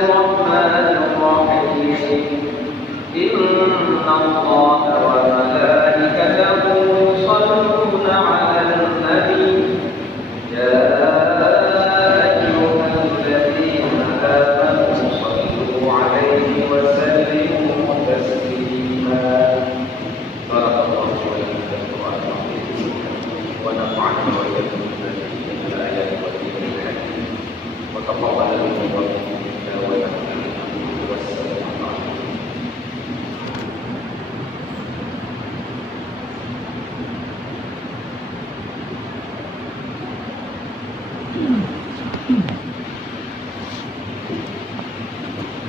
الرحمن الرحيم إن الله وملائكته يصلون على النبي يا أيها الذين آمنوا صلوا عليه وسلموا تسليما. بارك الله لي في القرآن العظيم ونفعني وإياكم من الآيات والذكر الحكيم وتقبل مني ومنكم تلاوته والسلام عليكم.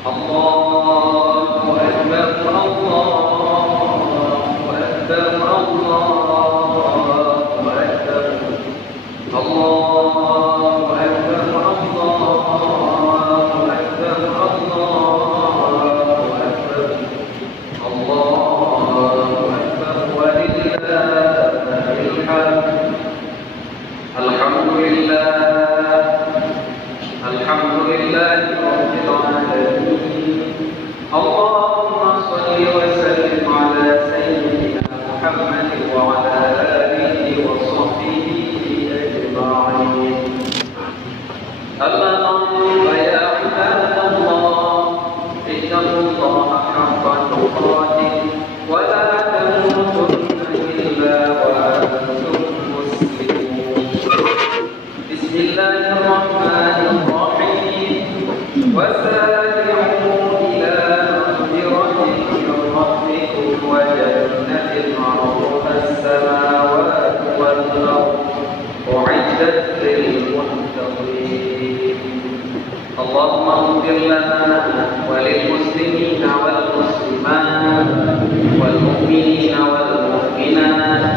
الله أكبر الله أكبر الله أكبر الله أكبر الله أكبر الله أكبر الله أكبر ولله الحمد. الحمد لله الحمد لله رب العالمين. اللهم صل وسلم على سيدنا محمد وعلى آله وصحبه أجمعين. أما بعد فيا عباد الله اتقوا الله حق تقاته ولا تموتن إلا وأنتم مسلمون. بسم الله الرحمن الرحيم. وسارعوا إلى مغفرة من ربكم وجنة عرضها السماوات والأرض أعدت للمتقين. اللهم اغفر لنا وللمسلمين والمسلمات والمؤمنين والمؤمنات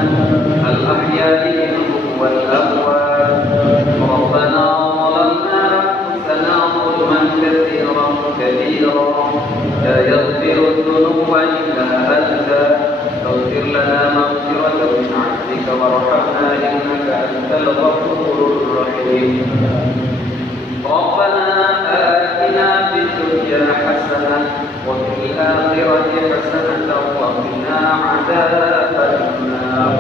الأحياء منهم والأموات. ربنا ظلمنا أنفسنا ظلما كثيرا لا يغفر الذنوب إلا أنت فاغفر لنا مغفرة من عندك وارحمنا إنك أنت الغفور الرحيم. ربنا آتنا في الدنيا حسنة وفي الآخرة حسنة وقنا عذاب النار.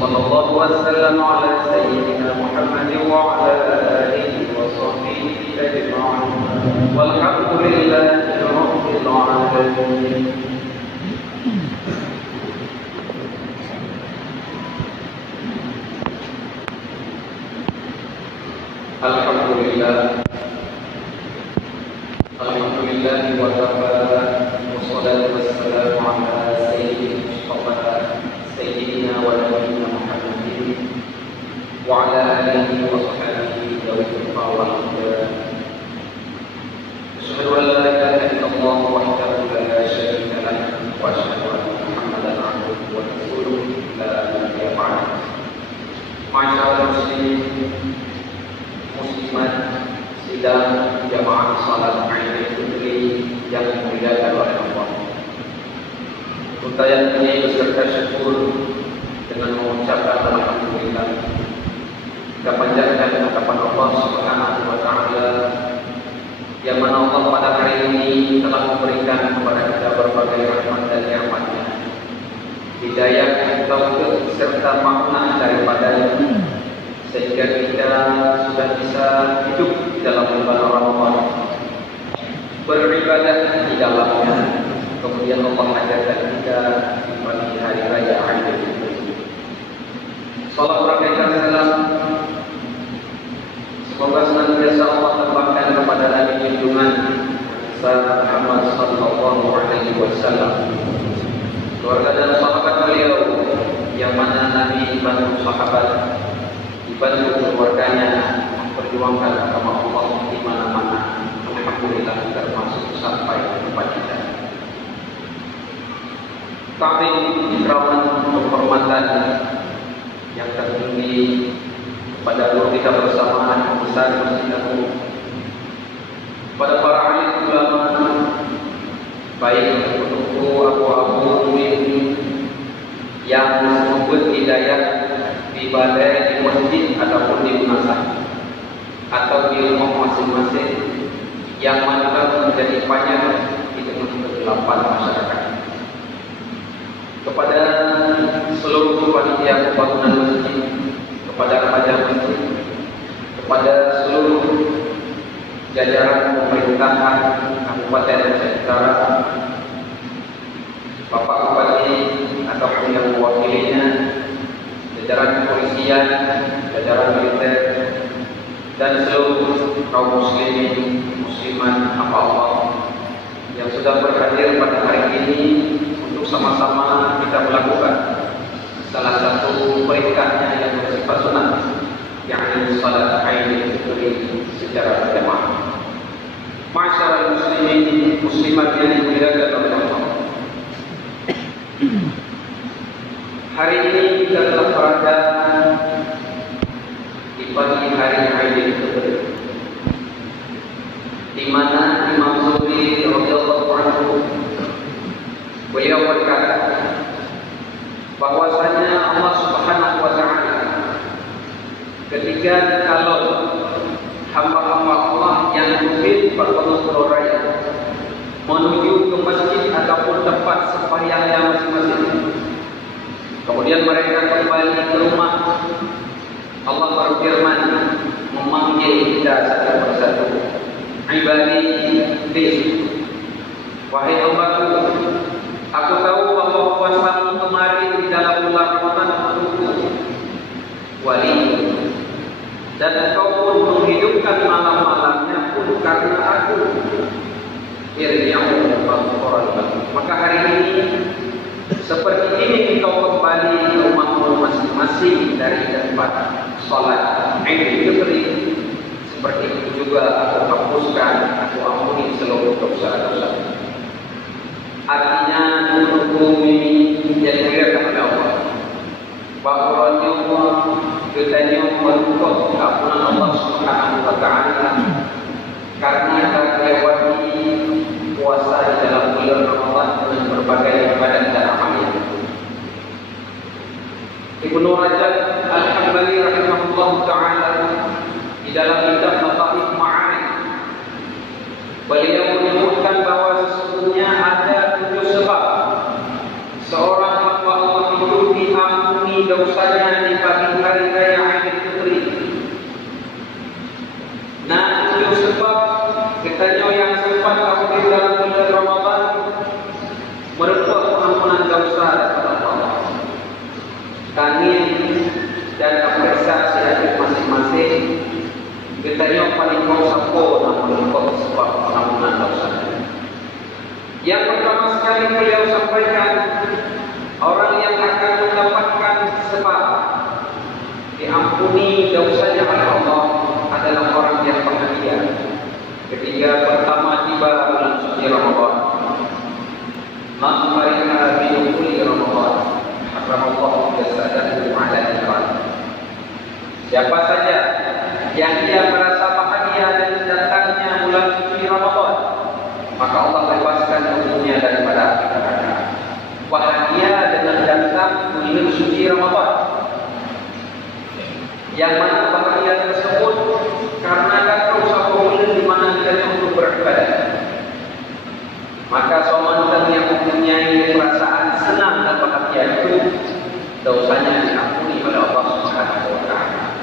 صلى الله وسلم على سيدنا محمد وعلى آله وصحبه أجمعين والحمد لله رب العالمين. Alhamdulillah wa kafa wassalatu wassalamu ala sayyidil mustafa sayyidina wa nabiyina Muhammadin wa ala alihi wa sahbihi wa man wala. Asyhadu an la ilaha illallah wahdahu la syarika lahu wa asyhadu anna Muhammadan abduhu wa rasuluhu la nabiyya ba'dahu. Ma'asyiral muslimin muslimat sidang jamaah salat Idul Fitri yang dimuliakan oleh Allah. Untayan ini beserta syukur dengan mengucapkan alhamdulillah. Kita panjatkan ucapan Allah Subhanahu wa taala yang mana Allah pada hari ini telah memberikan kepada kita berbagai rahmat dan nikmat-Nya. Hidayah, taufik serta makna daripadanya sehingga kita sudah bisa hidup di dalam bulan Ramadan, beribadah di dalamnya. Kemudian Allah ajarkan kita di pagi hari raya Idul Fitri. Salam berkaitan salam semoga senantiasa Allah tambahkan kepada Nabi junjungan Muhammad sallallahu alaihi wasallam, keluarga dan sahabat beliau yang mana Nabi dibantu sahabat, dibantu keluarganya memperjuangkan agama Allah di mana-mana. Alhamdulillah termasuk sampai kepada kita. Ta'zim, ikraman, penghormatan yang tertinggi pada guru kita bersama yang besar Masjid Agung, pada para alim ulama, baik untuk abu-abu yang membuat hidayah ibadah di masjid ataupun di munasabah atau di rumah masing-masing, yang mana menjadi banyak di tengah kegelapan masyarakat. Kepada seluruh panitia pembangunan masjid, kepada remaja masjid, kepada seluruh jajaran pemerintahan Kabupaten Aceh Utara, Bapak Bupati ataupun yang mewakilinya, jajaran kepolisian, jajaran militer, dan seluruh kaum muslimin, muslimat Allah yang sudah berhadir pada hari ini untuk sama-sama kita melakukan salah satu perintahnya yang bersifat sunat, yakni salat Aidil Fitri secara berjamaah. Masyarakat muslimin, muslimat yang dimuliakan oleh Allah. Hari ini kita telah berada di pagi hari Aidil Fitri, di mana Imam Zuhri radhiyallahu anhu beliau berkata bahwasanya Allah Subhanahu wa taala ketika kalau hamba-hamba Allah yang mungkin berpenuh raya menuju ke masjid ataupun tempat sembahyangnya masing-masing, kemudian mereka kembali ke rumah, Allah berfirman memanggil kita satu persatu, ibadi bis, wahai hambaku, aku tahu bahwa puasamu kemarin di dalam bulan Ramadan menunggu wali, dan engkau pun menghidupkan malam-malamnya pun karena aku. Maka hari ini seperti ini engkau kembali ke rumahmu masing-masing dari tempat salat Aidil Fitri. Seperti itu juga aku hapuskan, aku ampuni seluruh dosa-dosa. Artinya hukum ini yang diberikan oleh Allah. Bahwa kita menuntut keampunan Allah Subhanahu wa taala karena kita melewati puasa di dalam bulan Ramadan dengan berbagai ibadah dan amal. Ibnu Rajab Al-Hambali rahimahullah taala di dalam kitab Lataif Ma'arif beliau menyebutkan bahwa sesungguhnya ada 7 sebab seorang hamba Allah itu diampuni dosanya di pagi hari raya Aidil Fitri. Nah, 7 sebab katanya yang sempat hadir dalam bulan Ramadan merupakan pengampunan dosa kepada Allah. Tangin dan apresiasi hati masing-masing katanya paling kau merupakan sebab pengampunan dosa. Yang pertama sekali beliau sampaikan, orang yang akan mendapatkan sebab diampuni dosanya oleh Allah adalah orang yang bahagia ketika pertama tiba bulan suci Ramadan. Mereka bidukuli Ramadan Ramadhan jasadahu ala iman. Siapa saja yang dia merasa bahagia dengan datangnya bulan suci Ramadan, maka Allah bebaskan tubuhnya daripada api neraka. Bahagia dengan datang bulan suci Ramadan, yang mana bahagia tersebut karena kau satu bulan di mana kita untuk beribadah. Maka seorang yang mempunyai perasaan senang dan bahagia itu dosanya diampuni oleh Allah Subhanahu wa taala.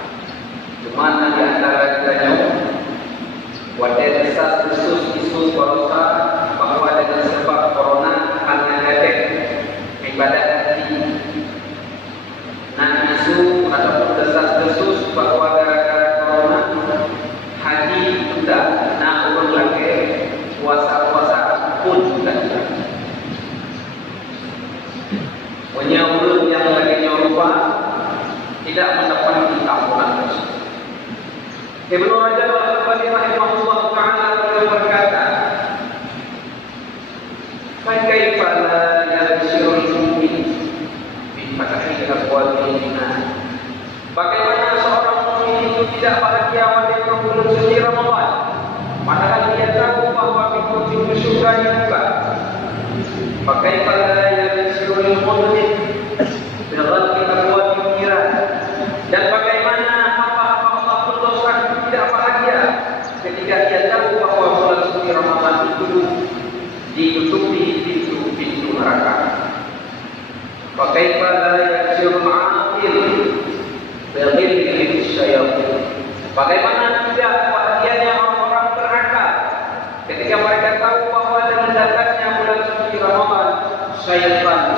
Cuma di antara kita wadah desas desus isu berusaha bahwa dengan sebab corona akan mengadakan ibadah haji. Nah, isu ataupun desas desus bahwa gara-gara corona haji sudah urun lagi, puasa-puasa pun sudah tidak. Menyambut yang lagi nyoba tidak mendapati ampunan tersebut. Ibnu Rajab Al-Hambali rahimahullah taala berkata, "Kaifa la yabshirul mu'min bi fatahil abwabil iman?" Bagaimana seorang mukmin itu tidak bahagia pada bulan suci Ramadan, padahal dia tahu bahwa pintu surga dibuka. Kaifa la yabshirul mu'min bi ghadbi abwabil niran? Dan bagaimana hamba-hamba Allah berdosa tidak bahagia ketika dia tahu bahwa bulan Fakaifa la yaksirul aqil bighilli syayatin. Bagaimana tidak bahagianya orang-orang berakal ketika mereka tahu bahwa dengan datangnya bulan suci Ramadan, syaitan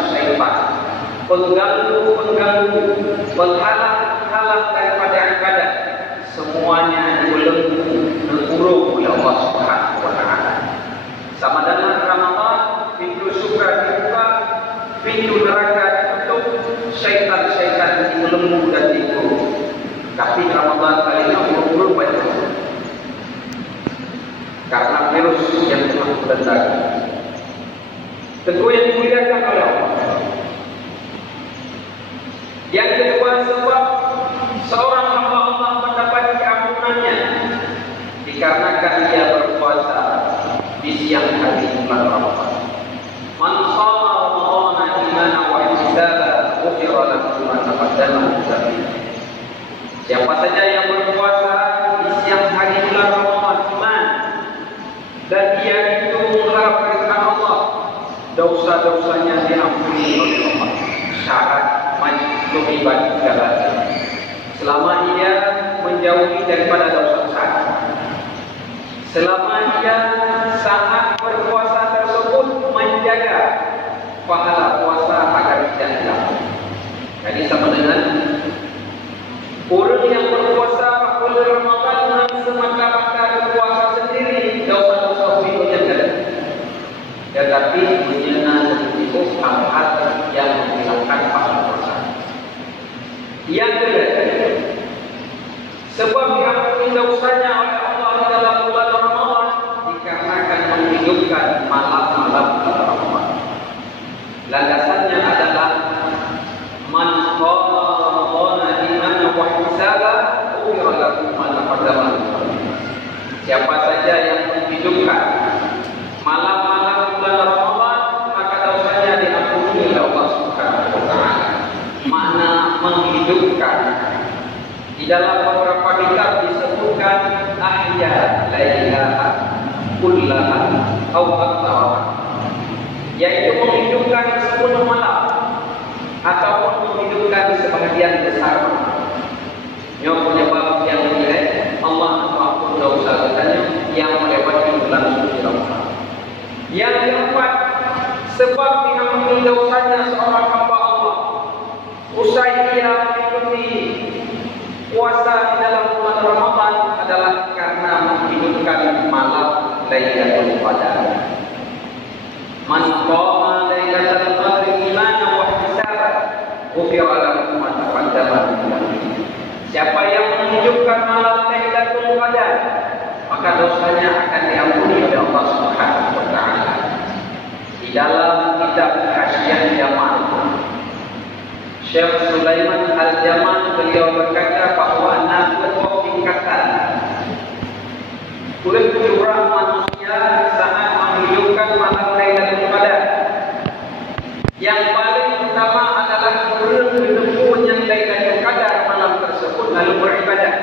pengganggu, penghalang daripada ibadah, semuanya dibelenggu, dikurung oleh Allah Subhanahu wa taala. Sama dalam Ramadan, pintu surga dibuka, pintu neraka ditutup, syaitan dibelenggu dan dikurung. Tapi Ramadan kali ini berkurung banyak karena virus yang telah mendadak. Tentu yang dimuliakan oleh Allah. Yang kedua, sebab seorang hamba Allah mendapat keampunannya dikarenakan dia berpuasa di siang hari bulan Ramadan. Man shama Ramadhana imanan wa ihtisaban ghufira lahu ma taqaddama min dhanbihi. Siapa saja yang berpuasa di siang hari bulan Ramadan iman dan dia itu mengharapkan Allah, dosa-dosanya diampuni oleh Allah. Syarat majlis ibadah selama dia menjauhi daripada dosa besar, selama dia saat berpuasa tersebut menjaga pahala puasa agar tidak hilang. Jadi sama dengan orang yang berpuasa bulan Ramadan semata-mata berpuasa sendiri, dosa-dosa berikutnya tidak. Tetapi menyenangkan itu hal-hal yang menghilangkan pahala puasa. Yang kedua, sebab diampuni dosanya oleh Allah dalam bulan Ramadan dikarenakan menghidupkan malam-malam bulan Ramadan. Landasannya adalah man qama Ramadhana imanan wa ihtisaban ghufira lahu ma taqaddama min dhanbihi. Siapa saja yang menghidupkan malam-malam bulan Ramadan, maka dosanya diampuni oleh Allah Subhanahu wa taala. Makna menghidupkan di dalam beberapa kitab disebutkan ahya lailaha kullaha atau aktsara, yaitu menghidupkan sepenuh malam ataupun menghidupkan sebahagian besar. Yang penyebab yang dinilai Allah mengampuni dosa kitanya yang melewati bulan suci Ramadan. Yang keempat, sebab diampuni dosanya seorang hamba Allah usai dia mengikuti puasa di dalam bulan Ramadan adalah karena menghidupkan malam Lailatul Qadar. Man qama Lailatul Qadar imanan wa ihtisaban ghufira lahu ma taqaddama min dhanbihi. Siapa yang menghidupkan malam Lailatul Qadar, maka dosanya akan diampuni oleh Allah Subhanahu wa taala. Di dalam kitab Hasyiah Jamal, Syekh Sulaiman Al-Jamal beliau berkata bahawa ada dua tingkatan curah manusia saat menghidupkan malam Lailatul Qadar. Yang paling utama adalah menempuhnya Lailatul Qadar malam tersebut lalu beribadah.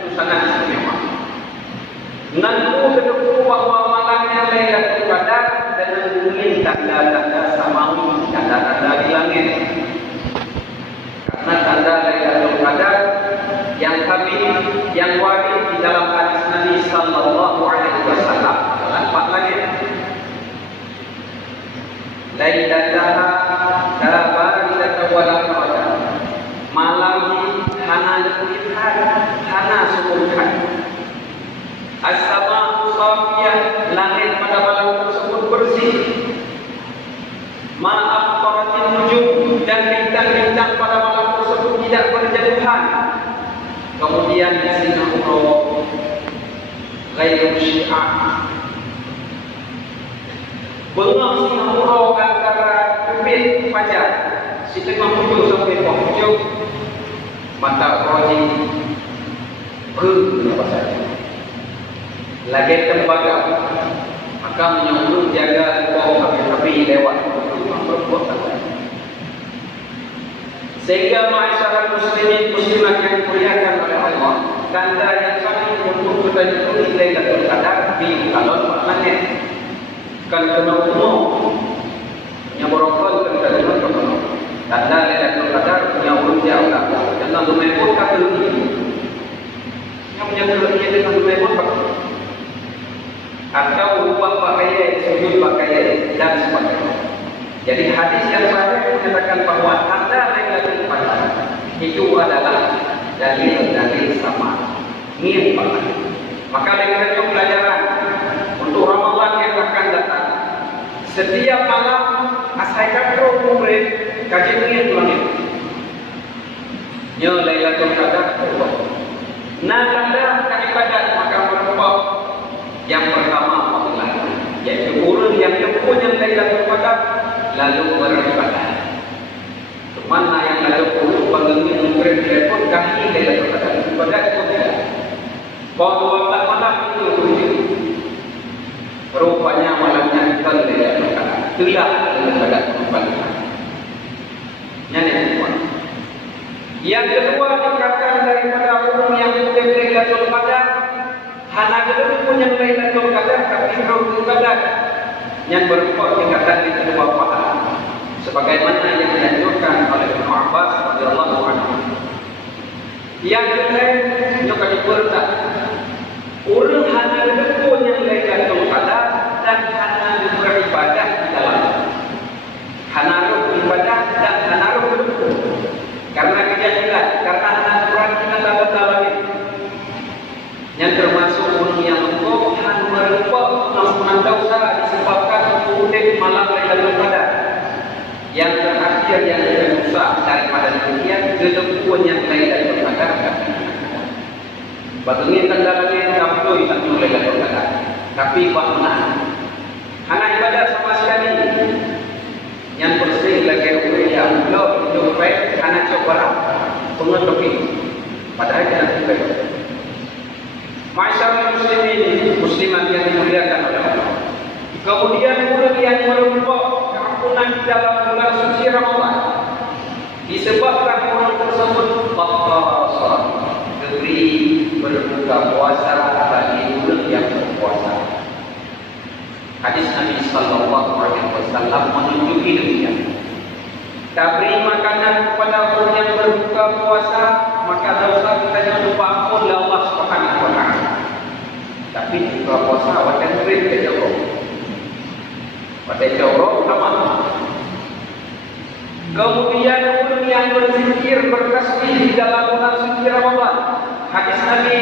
Itu sangat istimewa. Menempuh bahawa malamnya Lailatul Qadar dengan mungkin tanda-tanda samawi, tanda-tanda di langit. Karena tanda Lailatul Qadar yang yang warid di dalam hadis Nabi sallallahu alaihi wasallam adalah 4 langit. Lailataha la baridatan wa la barada. Malam hana lepuhan, hana subuhan. As-sama'u safiyah, langit pada malam tersebut bersih. Ma'abtaratin nujum, dan bintang-bintang pada malam tersebut tidak berjatuhan. Kemudian sinahuro ghairu syi'ah, bengang sinahuro antara terbit fajar sekitar 7 sampai 7 mata roji apa saja lagi tembaga, maka menyuruh jaga bau api lewat sehingga masyarakat muslimin muslimat yang dimuliakan oleh Allah, tanda yang paling menunjukkan itu Lailatul Qadar di bulan langit. Kan kena umum, yang berokok kan kena umum. Dan punya kelebihan dengan memang atau rupa pakaian, sujud pakaian dan sebagainya. Jadi hadis yang sahih menyatakan bahwa tanda Lailatul Qadar itu adalah dalil sama, mirip banget. Maka dengan itu pelajaran untuk Ramadan yang akan datang. Setiap malam asaikan murid kaji niat langit. Ya Lailatul Qadar. Nah tanda ibadat maka merupakan yang pertama apabila yaitu orang yang punya Lailatul Qadar lalu beribadah. Mana yang lalu orang panggilnya murid telepon kami Lailatul Qadar ibadat itu tidak. Kalau 12 malam itu tujuh. Rupanya malamnya bukan Lailatul Qadar. Itulah Lailatul Qadar kembali. Yang kedua. Yang kedua dikatakan daripada orang yang punya Lailatul Qadar, hana kedua punya Lailatul Qadar tapi Lailatul Qadar yang berupa tingkatan di kedua pahala. Sebagaimana yang dianjurkan oleh Ibnu Abbas radhiyallahu anhu. Yang kedua juga diperintah orang hana kedua punya Lailatul Qadar dan hana beribadah di dalam. Hana beribadah dan hana berdoa. Karena kejahilan, karena anak Quran kita dalam yang termasuk orang yang Tuhan merupa pengampunan dosa disebabkan untuk malam Lailatul Qadar. Yang terakhir yang lebih besar daripada demikian kedepuan yang Lailatul Qadar. Batungnya kendalanya sampai satu Lailatul Qadar. Tapi bahkan anak ibadah sama sekali yang bersih lagi orang yang belum hidup baik anak coba pengetupi padahal kita tidak. Masyarakat muslimat yang dimuliakan oleh Allah. Kemudian orang yang merupakan keampunan di dalam bulan suci Ramadan disebabkan orang tersebut salat diberi berbuka puasa bagi orang yang berpuasa. Hadis Nabi sallallahu alaihi wasallam menunjuki demikian. Tak beri makanan kepada orang yang berbuka puasa, maka dosa kita jangan lupa ampun oleh Allah Subhanahu wa taala. Tapi buka puasa wajan beri ke jauh. Pada jauh sama. Kemudian orang yang berzikir bertasbih di dalam bulan suci Ramadan. Hadis Nabi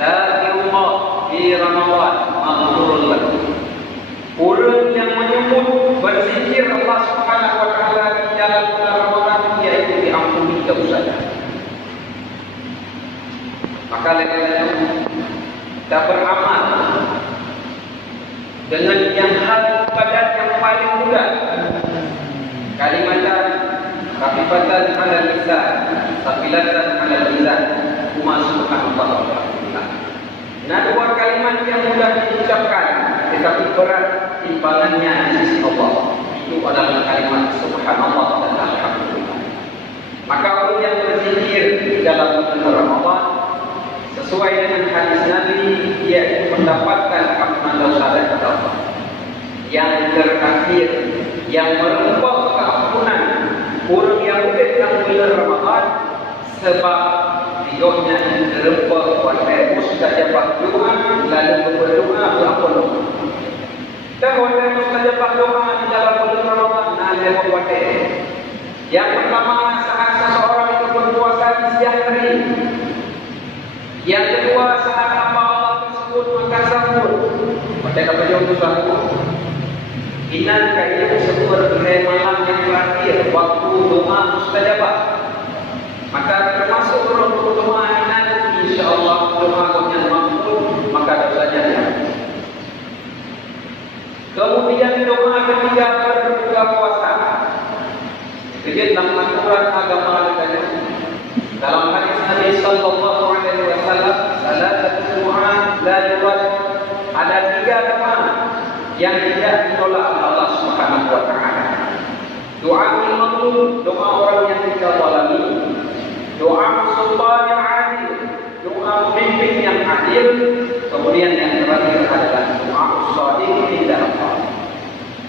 Dzikirullah di Ramadan maghfurul lahu. Orang yang menyebut berzikir Allah Subhanahu wa taala di dalam bulan Ramadan yaitu diampuni dosanya. Maka dengan itu kita beramal dengan yang hal ibadat yang paling mudah. Kalimatan khafifatan 'ala lisan, safilatan 'ala lisan, wa subhanallah walhamdulillah. Nah, dua kalimat yang mudah diucapkan tetapi berat timbangannya di sisi Allah. Itu adalah kalimat subhanallah dan alhamdulillah. Maka orang yang berzikir di dalam bulan Ramadan sesuai dengan hadis Nabi, dia mendapatkan ampunan dosa dari Allah. Yang terakhir, yang merupakan keampunan orang yang hidup dalam bulan Ramadan sebab hidupnya terlupa pada mustajabah doa lalu berdoa berampun. Dan pada mustajabah doa di dalam bulan Ramadan ada beberapa. Yang pertama saat seseorang itu berpuasa di siang hari. Yang kedua saat hamba Allah tersebut makan sahur. Pada apa yang itu sahur? Inan kaya sebuah malam yang terakhir waktu doa mustajabah. Maka termasuk orang berdoa inan insya-Allah doa-nya makbul maka dosanya dihapus. Kemudian doa ketiga berbuka puasa. Jadi dalam aturan agama kita dalam hadis Nabi sallallahu alaihi wasallam salatatu du'a la yurad, ada tiga doa yang tidak ditolak oleh Allah Subhanahu wa taala. Doa al-mazlum, doa orang yang tidak zalimi. Doa sultan yang adil, doa pemimpin yang adil. Kemudian yang terakhir adalah doa shadiq inda Allah.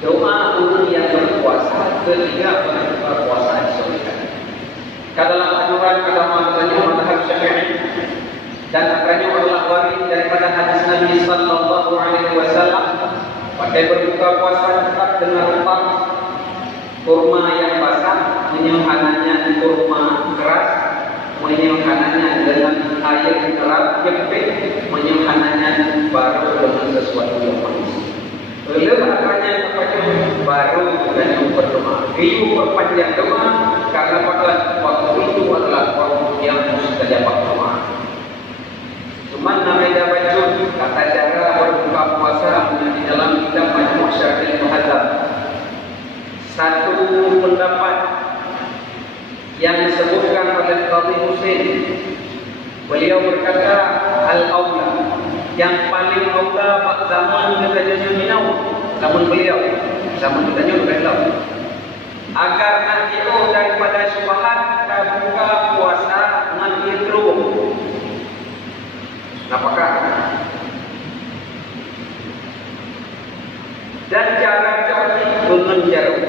Doa orang yang berpuasa ketika berpuasa disunahkan. Dalam aturan agama mazhab Syafi'i dan akhirnya adalah waris daripada hadis Nabi sallallahu alaihi wasallam, pada berbuka puasa tetap dengan rupa kurma yang basah, menyuhanannya kurma keras, menyuhanannya dengan air keras jepit, menyuhanannya baru dengan sesuatu yang manis. Belum akhirnya kepada baru dan yang berdoa. Ibu perpanjang doa karena pada waktu itu adalah waktu yang mustajabah doa. Cuman namanya baca kata cara berbuka puasa di dalam kitab Majmu' Syarhil Muhadzab. Satu pendapat yang disebutkan oleh Qadhi Muslim, beliau berkata al-aula, yang paling aula zaman kita minum, zaman beliau, zaman kita beliau, agar nanti daripada syubhat kita buka puasa dengan ilmu. Apakah? Dan cara dengan jarum.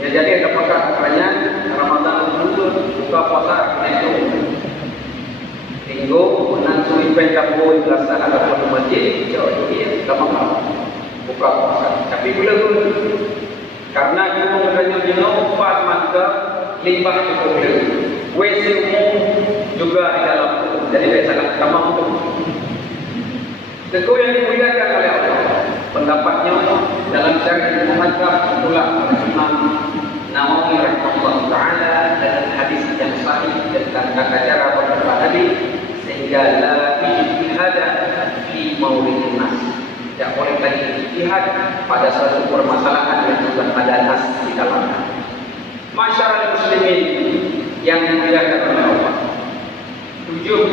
Ya, jadi apakah caranya Ramadan dulu buka puasa itu minggu menanti pencabulan dilaksanakan ataupun masjid, jadi gampang buka puasa. Tapi belum, karena kita mengenai jenuh pas maka limbah cukup belum. WC umum juga di dalam, jadi saya sangat gampang untuk. Tentu yang dimuliakan oleh Allah, pendapatnya dalam syarah Muhadzab itulah Imam Nawawi rahimahullah taala dengan hadis yang sahih tentang tata cara berdoa Nabi, sehingga la ijtihad fi mawridin nas. Tidak boleh lagi ijtihad pada suatu permasalahan yang bukan ada nas di dalamnya. Masyarakat muslimin yang dimuliakan oleh Allah, 7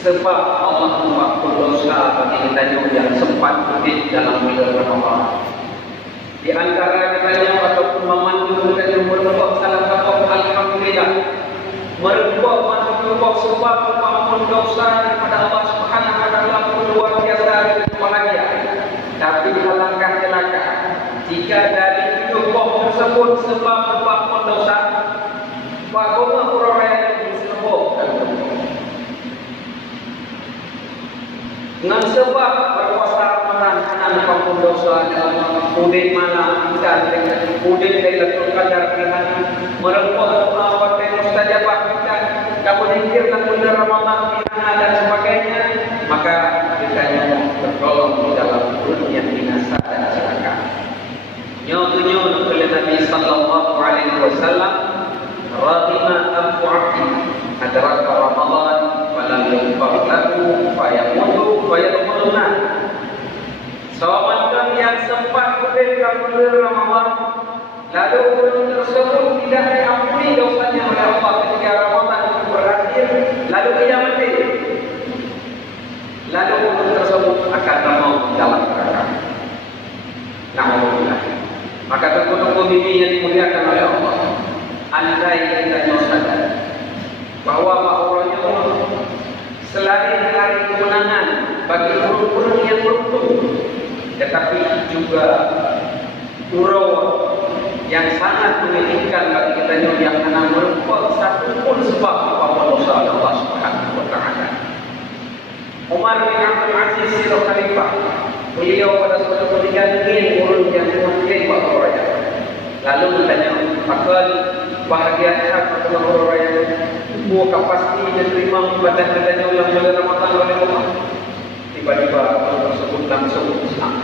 sebab Allah mengampuni dosa bagi kita yang sempat mudik dalam bulan Ramadan. Di antara kita ataupun memandu kita yang berbuat salah satu alhamdulillah, berbuat sebab mengampuni dosa daripada Allah Subhanahu wa taala luar biasa bahagia. Tapi alangkah celaka jika dari 7 tersebut sebab mengampuni dosa, bagaimana orang yang disebutkan dengan sebab berpuasa Ramadan karena mengampun dosa dalam mudik malam dan mudik Lailatul Qadar pilihan merempah awal dan mustajabah kita kamu zikir bulan Ramadan pilihan dan sebagainya, maka kita tergolong di dalam dunia binasa dan celaka. Nyonya oleh Nabi sallallahu alaihi wasallam, radima abu abdi adraka Ramadan falam yughfar lahu fayamutu fayadkhuluna. Seorang yang sempat mudik dalam bulan Ramadan, lalu bulan tersebut tidak diampuni dosanya oleh Allah ketika Ramadan itu berakhir, lalu ia mati, lalu bulan tersebut akan mau dalam neraka. Alhamdulillah. Maka tunggu-tunggu bibi yang dimuliakan oleh Allah, andai kita sadar bahwa orangnya selain hari kemenangan bagi orang-orang yang beruntung, tetapi juga urau yang sangat menyedihkan bagi kita yang akan merupakan satu pun sebab apa dosa Allah Subhanahu wa taala. Umar bin Abdul Aziz Khalifah, beliau pada suatu ketika ingin urun yang semakin beroraya. Lalu bertanya, apakah bahagia atau beroraya? Bukan pasti diterima ibadah katanya dalam bulan Ramadan oleh Allah. Tiba-tiba orang tersebut langsung Islam.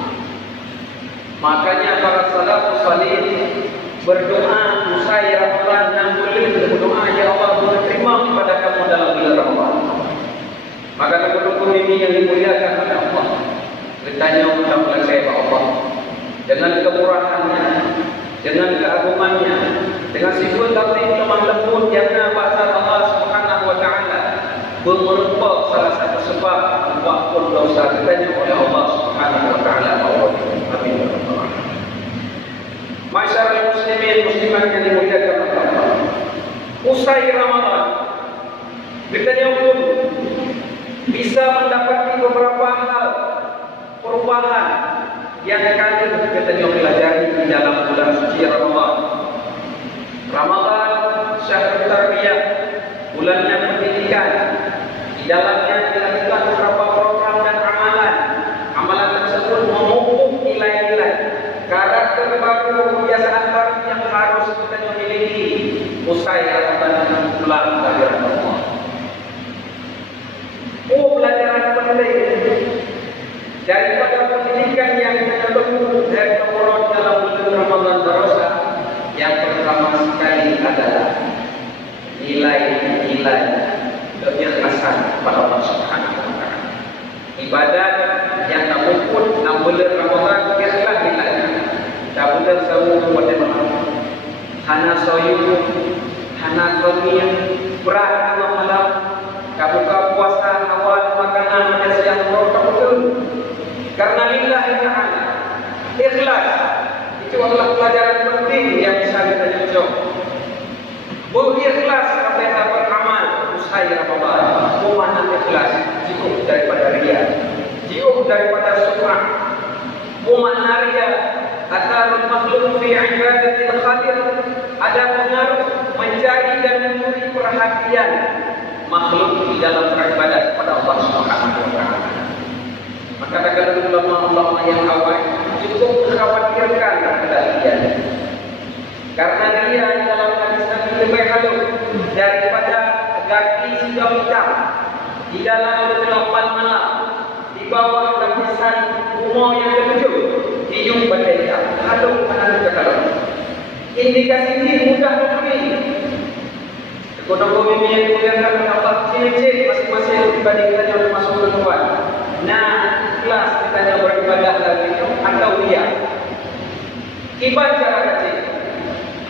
Makanya para salafus salih berdoa usai Ramadan 6 bulan berdoa, ya Allah terima ibadah kamu dalam bulan Ramadan. Maka tunggu-tunggu ini yang dimuliakan oleh Allah, bertanya kepada saya Allah dengan kemurahannya, dengan keagungannya, dengan sifat latif lemah lembut yang bahasa Allah Subhanahu wa taala, merupakan salah satu sebab mengampun dosa kita oleh Allah Subhanahu wa taala. Amin. Masyarakat muslimin muslimat yang dimuliakan oleh Allah, usai Ramadan kita pun bisa mendapati beberapa hal perubahan yang akan kita pelajari di dalam bulan suci Ramadan. Ramadan syahrul tarbiyah, bulannya pendidikan, harus kita memiliki usai Ramadan pulang dari Ramadan. Pelajaran penting daripada pendidikan yang kita tempuh dari Ramadan dalam bulan Ramadan berosa, yang pertama sekali adalah nilai-nilai keikhlasan kepada Allah Subhanahu wa taala. Ibadat yang kamu pun dalam bulan Ramadan ikhlas nilainya. Tak boleh semua pada malam. Hana soyu, hana komia, berat malam. Buka puasa awal makanan macam siang betul. Karena lillahi ta'ala. Ikhlas. Itu adalah pelajaran penting yang bisa kita jujur. Berikhlas kepada beramal usai Ramadan. Mana ikhlas jauh daripada riya, jauh daripada sum'ah. Mana riya atar makhluk fi ibadatil khadir, ada pengaruh mencari dan mencuri perhatian makhluk di dalam beribadat kepada Allah Subhanahu wa taala. Maka kata ulama yang awal cukup mengkhawatirkan kepada dia. Karena dia dalam hadis Nabi lebih halus daripada kaki sudah hitam di dalam kegelapan malam di bawah lapisan umur yang ketujuh hidung badai hitam. Halus mana kalau indikasi ini mudah diberi. Kodok bumi yang dimuliakan Allah ciri-ciri masing-masing pribadi kita yang masuk ke Tuhan. Nah, ikhlas kita yang beribadah lagi atau dia. Kibat cara kecil.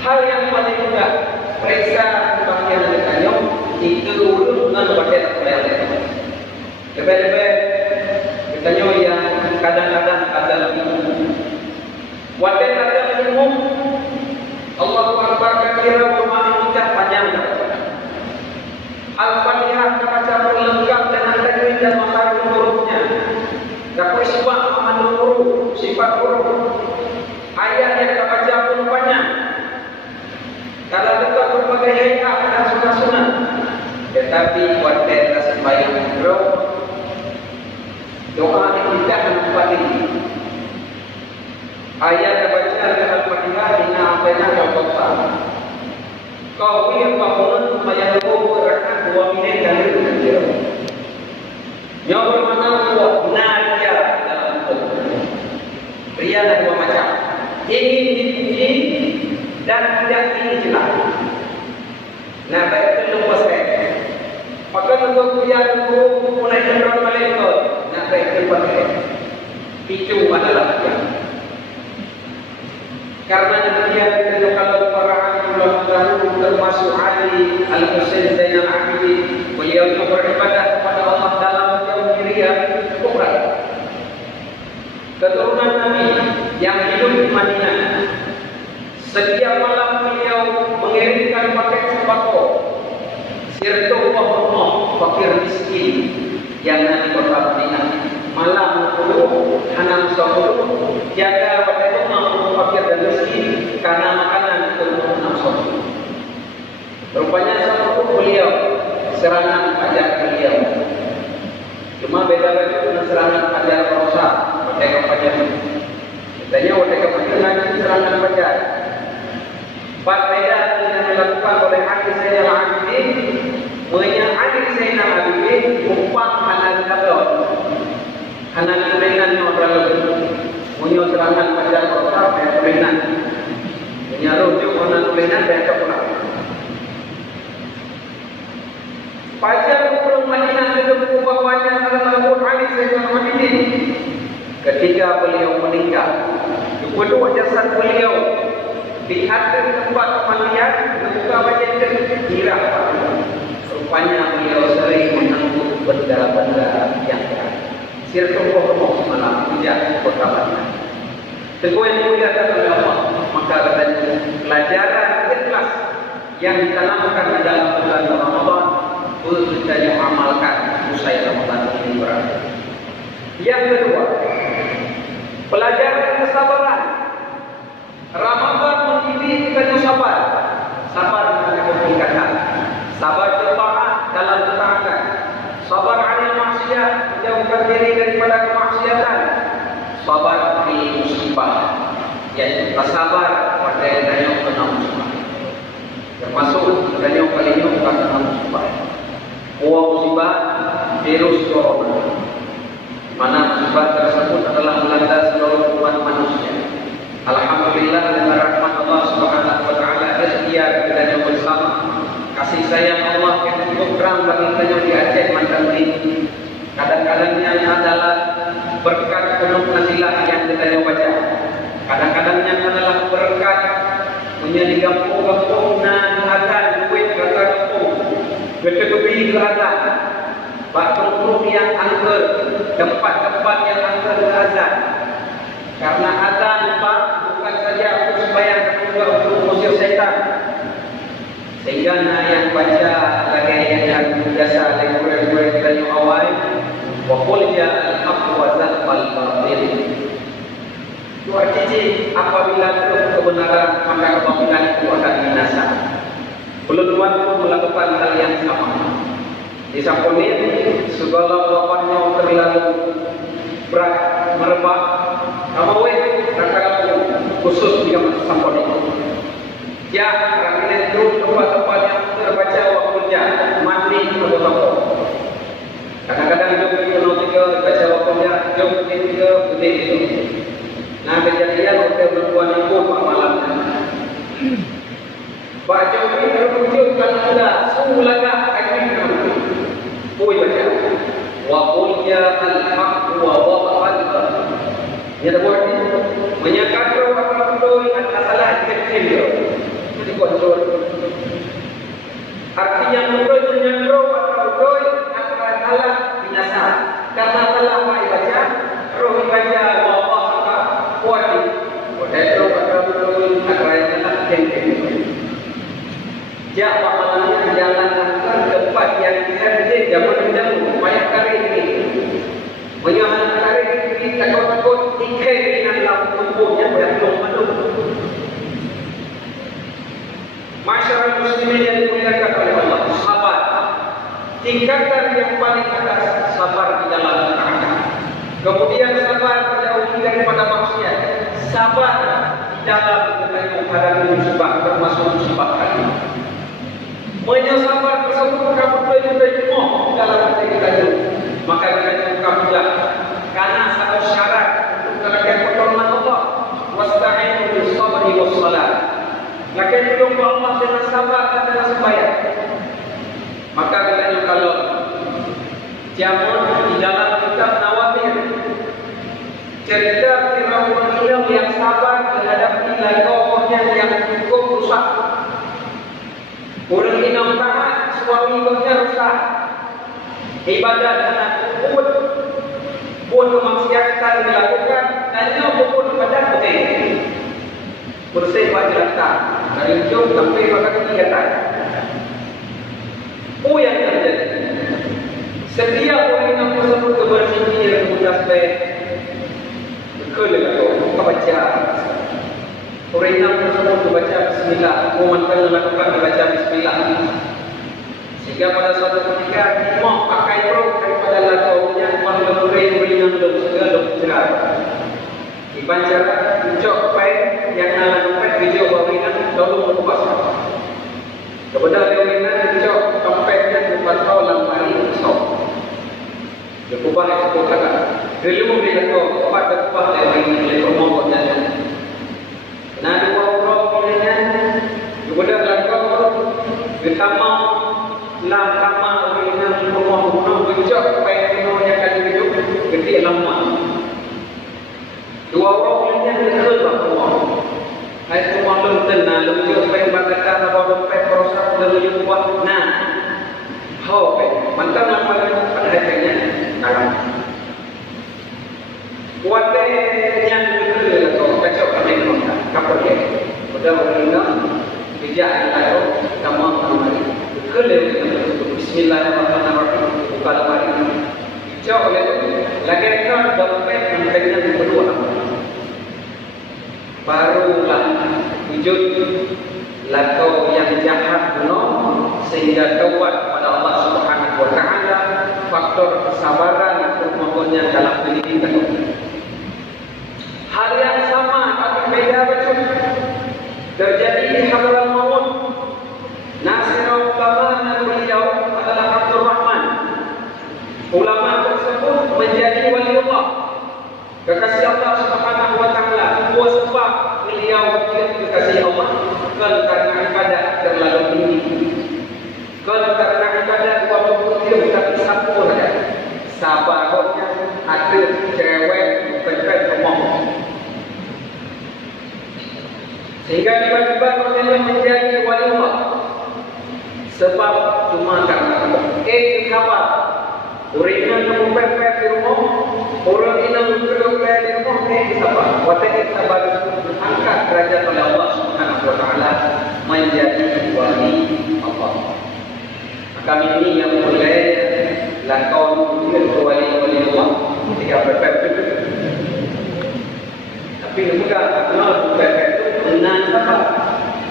Hal yang paling mudah periksa bagian kita itu dulu dengan bagian yang lain. Lebih-lebih kita yang kadang-kadang ada lebih. Wadah ada minimum Allahu Akbar kira bermain kita panjang. Al-Fatihah membaca berlengkap dengan tajwid dan makhraj hurufnya. Dapat sebab memandu huruf, sifat huruf. Ayat yang terbaca pun banyak. Kalau tetap berbagai hayat dan sunat-sunat. Tetapi buat kita sembahyang doa yang tidak menempati. Ayat terbaca dalam Al-Fatihah inna a'tainaka al-Kautsar. Kau yang bangun sembahyang berrakaat 2 menit dan itu. Yang bermakna kuat nadia dalam hukum. Pria ada dua macam. Ingin dipuji dan tidak ingin jelas. Nah, baik itu puasa. Maka untuk pria itu mulai berdoa malaikat. Nah, baik itu pakai. Itu adalah yang. Karena demikian kita kalau para ulama dahulu termasuk Ali Al-Husain Zainal Abidin, beliau itu beribadah kepada Allah dalam jauh dirinya cukup berat. Keturunan Nabi yang hidup di Madinah, setiap malam beliau mengirimkan paket sembako sirtu Allah fakir miskin yang nanti kota Madinah malam 10 hanam 10 jaga pada rumah fakir dan miskin karena makanan itu nafsu. Rupanya satu beliau serangan pajak beliau. Cuma beda dengan serangan pajak rosa, pajak. Katanya pajak lagi serangan pajak. Empat beda yang dilakukan oleh Ali Zainal Abidin, Ali Zainal Abidin umpam halal kabel. Halal kebenaran orang punya serangan pajak rosa, kebenaran. Punya rujuk halal kebenaran dan kebenaran. Pajak Pulau Madinah itu bawahnya adalah Ali Zainal Abidin. Ketika beliau meninggal, kedua jasad beliau di atas tempat pemandian buka bagian kira. Rupanya beliau sering menanggung benda-benda yang sirtu bohong malam tidak kota Madinah. Teguh yang mulia oleh Allah, maka katanya pelajaran ikhlas yang ditanamkan di dalam bulan Ramadan kita yang amalkan usai Ramadan ini berakhir. Yang kedua, pelajaran kesabaran. Ramadan mendidik kita sabar. Sabar dengan kebaikan. Sabar bertaat dalam ketaatan. Sabar anil maksiat, menjauhkan diri daripada kemaksiatan. Sabar di musibah, yaitu sabar pada yang kena musibah. virus corona, mana musibah tersebut adalah melanda seluruh umat manusia. Alhamdulillah dengan rahmat Allah Subhanahu wa taala ikhtiar kita yang bersama, kasih sayang Allah yang cukup terang bagi kita yang di Aceh mantan ini. Kadang-kadangnya adalah berkat penuh nasilah yang kita baca. Kadang-kadangnya adalah berkat menjadi kampung-kampung na akan duit kata kampung. Ketegupi azan, batung yang angker, tempat-tempat yang angker azan. Karena azan Pak bukan saja untuk sembahyang, juga untuk mengusir setan. Sehingga yang baca lagi yang biasa lagi murid-murid kita yang awal, wa qul ja'al haqq wa zahqal batil. Itu artinya apabila kebenaran maka kebatilan itu akan binasa. Belum pun melakukan hal yang sama. Di Samponi segala bapaknya terlalu berat merebak. Kamu rasa khusus di Samponi. Ya, orang ini itu tempat-tempat yang terbaca waktu jam mandi atau toko. Kadang-kadang jom kita tiga baca waktu jam, jom tiga putih itu. Nah kejadian hotel perempuan itu pak malamnya. Pak Jokowi terwujudkan sudah semulaga akhirnya. Pui baca. Wa qul ya al-haq wa waqa'al batil. Ini ada buat menyatakan orang itu yang salah kecil. Jadi kontrol. Artinya kontrol menyandro atau kontrol akan salah binasa. Karena salah apa baca, roh baca wa kuati. Itu kata betul akan salah kecil. Siapa malamnya jalan ke tempat yang terjadi zaman dahulu supaya kali ini menyohan kali ini takut-takut ikai dengan lampu tubuhnya belum penuh. Masyarakat muslimin yang dimuliakan oleh Allah, sabar. Tingkatan yang paling atas sabar di dalam keadaan. Kemudian sabar menjauhi daripada maksiat. Sabar di dalam menghadapi musibah termasuk musibah hati. Menyabar tersebut kamu betul-betul moh dalam hati kita itu. Maka kita kamulah karena satu syarat untuk mendapatkan pertolongan Allah. Wasta'inu bis sabri was salat. Maka tolong Allah dengan sabar dan dengan sembahyang. Maka kita kalau jamun di dalam kitab Nawawi cerita Firaun yang sabar menghadapi lakohnya yang cukup rusak. Orang inam taat suami ibunya rusak. Ibadah dan kubur buat kemaksiatan dilakukan dan ia pun pada putih. Bersih wajah dari ujung sampai pada kegiatan. Yang terjadi setiap orang yang tersebut kebersihan mudah baik kelega baca orang yang tersebut baca bismillah memanfaatkan melakukan baca bismillah sehingga pada suatu ketika mau pakai rok daripada lakunya malah beri segala cerah dipancar ucap baik yang nalar baik video bawinan lalu berubah kepada bawinan ucap tempatnya tempat kolam mari stop berubah itu kata belum dilakukan pada tempat yang dilakukan nah dua orang ini kemudian lakukan pertama lam kama orang yang rumah ucap baik yang kali hidup gede lama dua orang ini berkeluar rumah hai rumah lentena lucu baik berkata bahwa baik proses lalu buat nah how baik mantan lama pada akhirnya dalam kuatnya yang berkeluar atau kacau kami kapal dia sudah meninggal bijak lalu kamu kembali berkeluar bismillahirrahmanirrahim buka lemari jauh oleh lagi kan dompet yang dengan kedua barulah wujud lakau yang jahat kuno sehingga taubat kepada Allah Subhanahu wa taala faktor kesabaran untuk mohonnya dalam diri kita. Hal yang sama tapi beda betul terjadi di Hadraul Maut. Nasirul ulama beliau adalah Abdul Rahman Sehingga tiba-tiba Rasulullah menjadi wali Allah. Sebab cuma karena khabar orang yang berpepet di rumah, orang yang berpepet di rumah, sabar. Waktu sabar angkat derajat oleh Allah Subhanahu Wa Taala menjadi wali Allah. Kami ini yang boleh lakon wali Allah ketika berpepet. Tapi bukan berpepet itu benar sabar.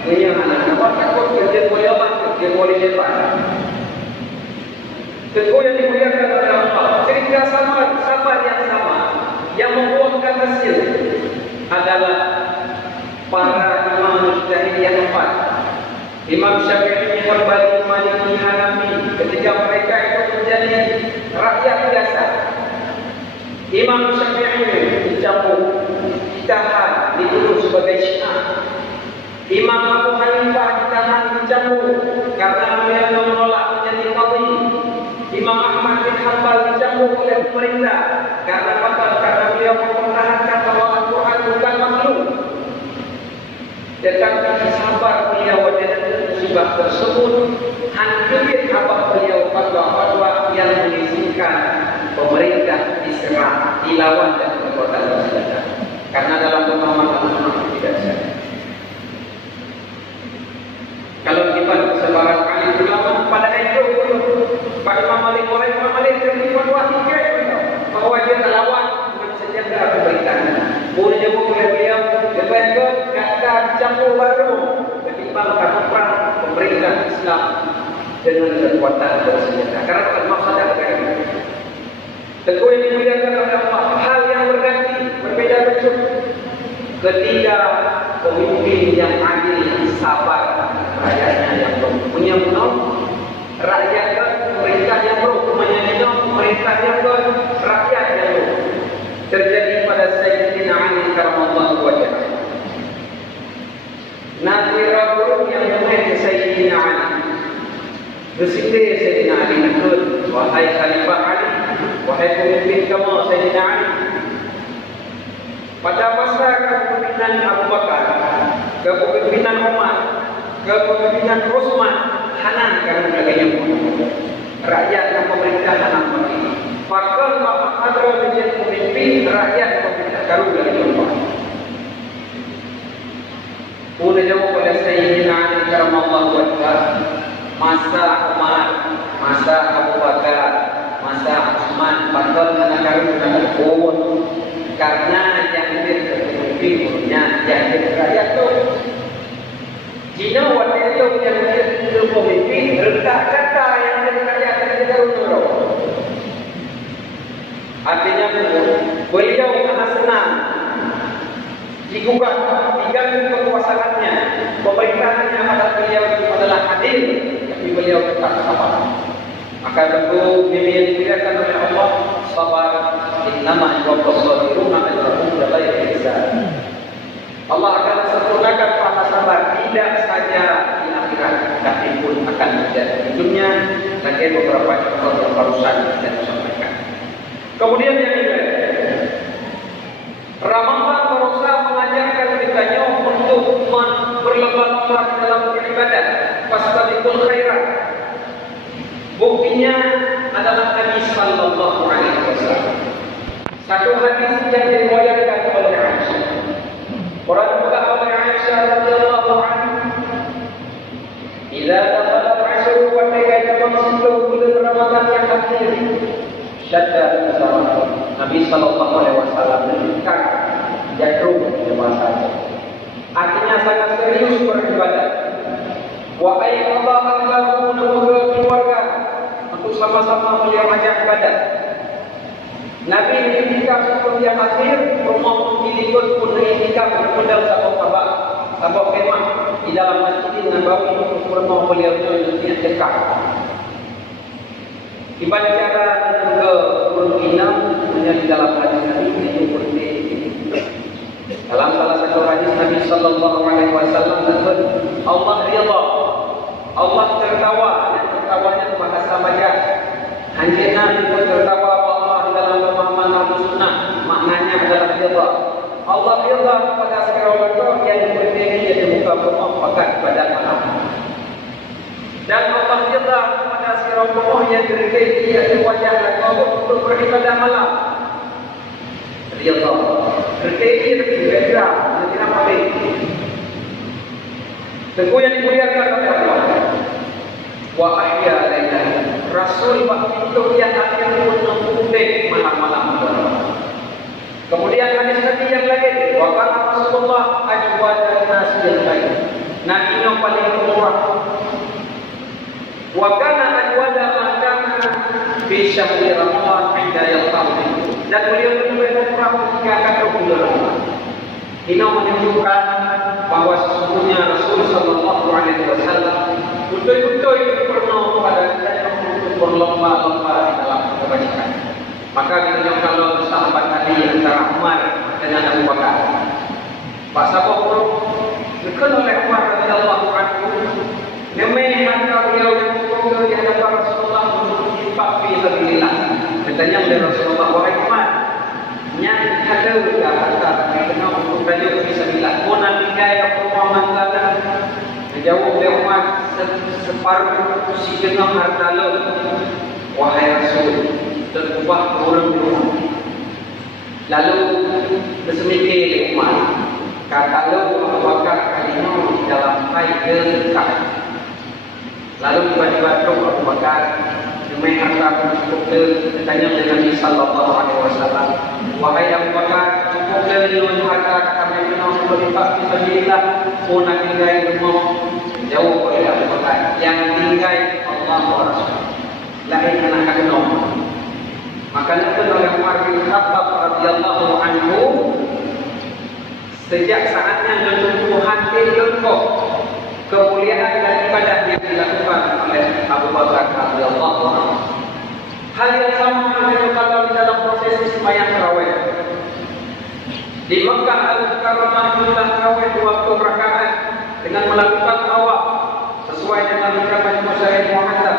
Yang anak takut kerja boleh apa, kerja boleh lepas. Tentu yang dimuliakan oleh Allah, cerita sabar yang sama, yang membuahkan hasil adalah para imam mujtahid yang empat. Imam Syafi'i, Hanbali, Maliki, Hanafi, ketika mereka itu menjadi rakyat biasa. Imam Syafi'i dicambuk, ditahan, dituduh sebagai Syiah. Imam Abu Hanifah ditahan, dicambuk karena beliau menolak menjadi qadhi. Imam Ahmad bin Hanbal dicambuk oleh pemerintah karena beliau mempertahankan bahwa Al-Quran bukan makhluk. Tetapi sabar beliau dengan musibah tersebut, hancurkan abah beliau fatwa-fatwa yang mengizinkan pemerintah diserang, dilawan dan kekuatan bersenjata. Karena dalam pemahaman Al-Quran tidak ada. Kalau kita sebarang alim ulama pada itu Pak Imam Malik terlibat wahid bahwa dia melawan dengan senjata pemerintahan. Boleh boleh beliau lepas kata campur baru ketimbang kata perang pemerintah Islam dengan kekuatan bersenjata. Karena bukan maksud ada itu. Tentu ini dimuliakan oleh Allah. Hal yang berganti berbeda bentuk ketika pemimpin yang adil, yang sabar, rakyatnya yang punya benar, rakyat dan pemerintah yang punya pemerintah yang rakyat yang terjadi pada Sayyidina Ali karramallahu wajhahu. Nabi Rasul yang menemui Sayyidina Ali, bersikap Sayyidina Ali nakut, wahai Khalifah Ali, wahai pemimpin kamu Sayyidina Ali. Pada masa kepemimpinan Abu Bakar, kepemimpinan Umar, kepemimpinan Utsman, hanan karena sebagainya. Rakyat dan pemerintah hanan begini. Maka Muhammad menjadi pemimpin rakyat dan pemerintah karunia dari Allah. Pun jawab oleh Sayyidina Ali karramallahu wajhahu, masa Umar, masa Abu Bakar, masa Utsman, bakal hanan karunia pun karena yang pemimpinnya yang rakyat itu. Jika waktu itu yang jadi pemimpin rendah kata yang jadi rakyat tidak urut. Artinya beliau sangat senang digugat, diganggu kekuasaannya, pemerintahannya atas beliau adalah adil, tapi beliau tetap sabar. Maka tentu diberikan oleh Allah sabar. Innama yuwaffas sabiruna ajrahum bighairi hisab. Allah akan sempurnakan pahala sabar tidak saja di akhirat, tapi pun akan terjadi di dunia. Lagi beberapa contoh yang barusan saya sampaikan. Kemudian yang kedua, Ramadan berusaha mengajarkan kitanya untuk berlomba-lomba dalam beribadah, fastabiqul khairat. Buktinya adalah Nabi sallallahu alaihi wasallam. Satu hadis yang diriwayatkan oleh Aisyah. Orang berkata oleh Aisyah radhiyallahu anha, "Idza dakhala al-'ashr wa tayyaba masjid bulan Ramadan yang akhir, syadda al-zaman." Nabi sallallahu alaihi wasallam menunjukkan jadrum dewasa. Artinya sangat serius beribadah. Wa ayyadha ahlahu keluarga untuk sama-sama beliau ajak ibadah. Nabi ketika seperti yang akhir rumah diikut pun diikut modal sabuk tabak, sabuk kemah di dalam Masjid Nabawi untuk rumah beliau itu yang dekat. Ibadah ke Burkina menjadi dalam hadis Nabi itu seperti dalam salah satu hadis Nabi sallallahu alaihi wasallam bersabda, Allah ridha, Allah tertawa, dan tertawanya bahasa majaz. Anjirna pun tertawa Allah dalam pemahaman Ahlus Sunnah, maknanya adalah ridha. Allah biarlah kepada seorang yang berdiri di muka rumah pakat pada malam. Dan Allah biarlah kepada seorang yang berdiri di wajah Allah untuk beribadah malam. Allah berdiri di wajah yang tidak boleh. Tentu yang dimuliakan oleh Allah. Wa ahya laila. Rasul waktu itu yang akan menempuh malam-malam. Kemudian hadis Nabi yang lain, wa kana Rasulullah ajwada nas bil khair. Nabi yang paling pemurah. Wa kana ajwada man kana fi syahri Ramadan inda yaqam. Dan beliau itu berpemurah ketika akan bulan Ramadan. Ini menunjukkan bahwa sesungguhnya Rasul sallallahu alaihi wasallam betul-betul pernah pada kita untuk berlomba-lomba di dalam kebajikan. Maka kita kalau sahabat tadi antara Umar dengan Abu Bakar. Pak sahabat pun dikenal oleh Umar radhiyallahu anhu. Demi harta beliau yang cukup di hadapan Rasulullah untuk infak fi sabilillah. Katanya oleh Rasulullah, wahai Umar, yang ada harta kita untuk belajar fi sabilillah. Mau nanti gaya permohonan lana. Menjawab oleh Umar, separuh si jenah harta lo, wahai Rasul, terubah orang rumah. Lalu bersemikir Umar, kata lo Abu Bakar kalimah dalam baik dekat. Lalu tiba-tiba Abu Bakar demi harta cukup bertanya dengan Nabi sallallahu alaihi wasallam, wahai Abu Bakar, cukup dengan harta kami menang berinfak fi sabilillah, pun nak tinggal rumah. Jauh oleh Abu Bakar, yang tinggal Allah wa Rasul. Lain anak kenal. Maka itu oleh Umar bin Khattab radhiyallahu anhu, sejak saatnya menunggu hati lengkap kemuliaan dan ibadah yang dilakukan oleh Abu Bakar radhiyallahu anhu. Hal yang sama dengan kalau di dalam proses sembahyang tarawih. Di Mekah Al-Mukarramah jumlah tarawih 20 rakaat dengan melakukan tawaf sesuai dengan ucapan Musyarif Muhammad.